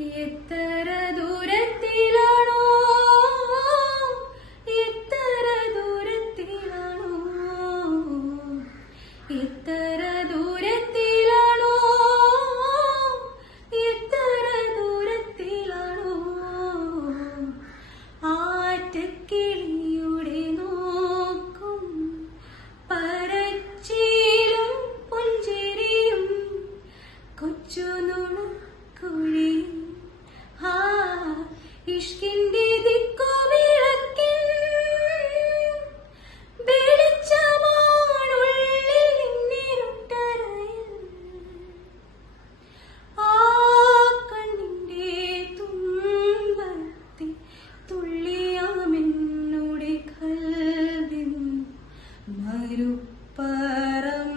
എത്ര ദൂരത്തിലാണോ? എത്ര ദൂരത്തിലാണോ? എത്ര ദൂരത്തിലാണോ? എത്ര ദൂരത്തിലാണോ? ആറ്റക്കിളിയുടെ നോക്കും പറച്ചിലും പുഞ്ചിരിയും കൊച്ചു നുണക്കുഴിയും ഇഷ്കിന്റെ ദിക്കോ വിളക്കിൻ വെളിച്ചമാണുള്ളിൽ നിന്നിരുട്ടറയിൽ ആ കണ്ണിന്റെ തുമ്പത്തി തുള്ളിയാമെന്നുടെ കൽവിൻ മരുപ്പറം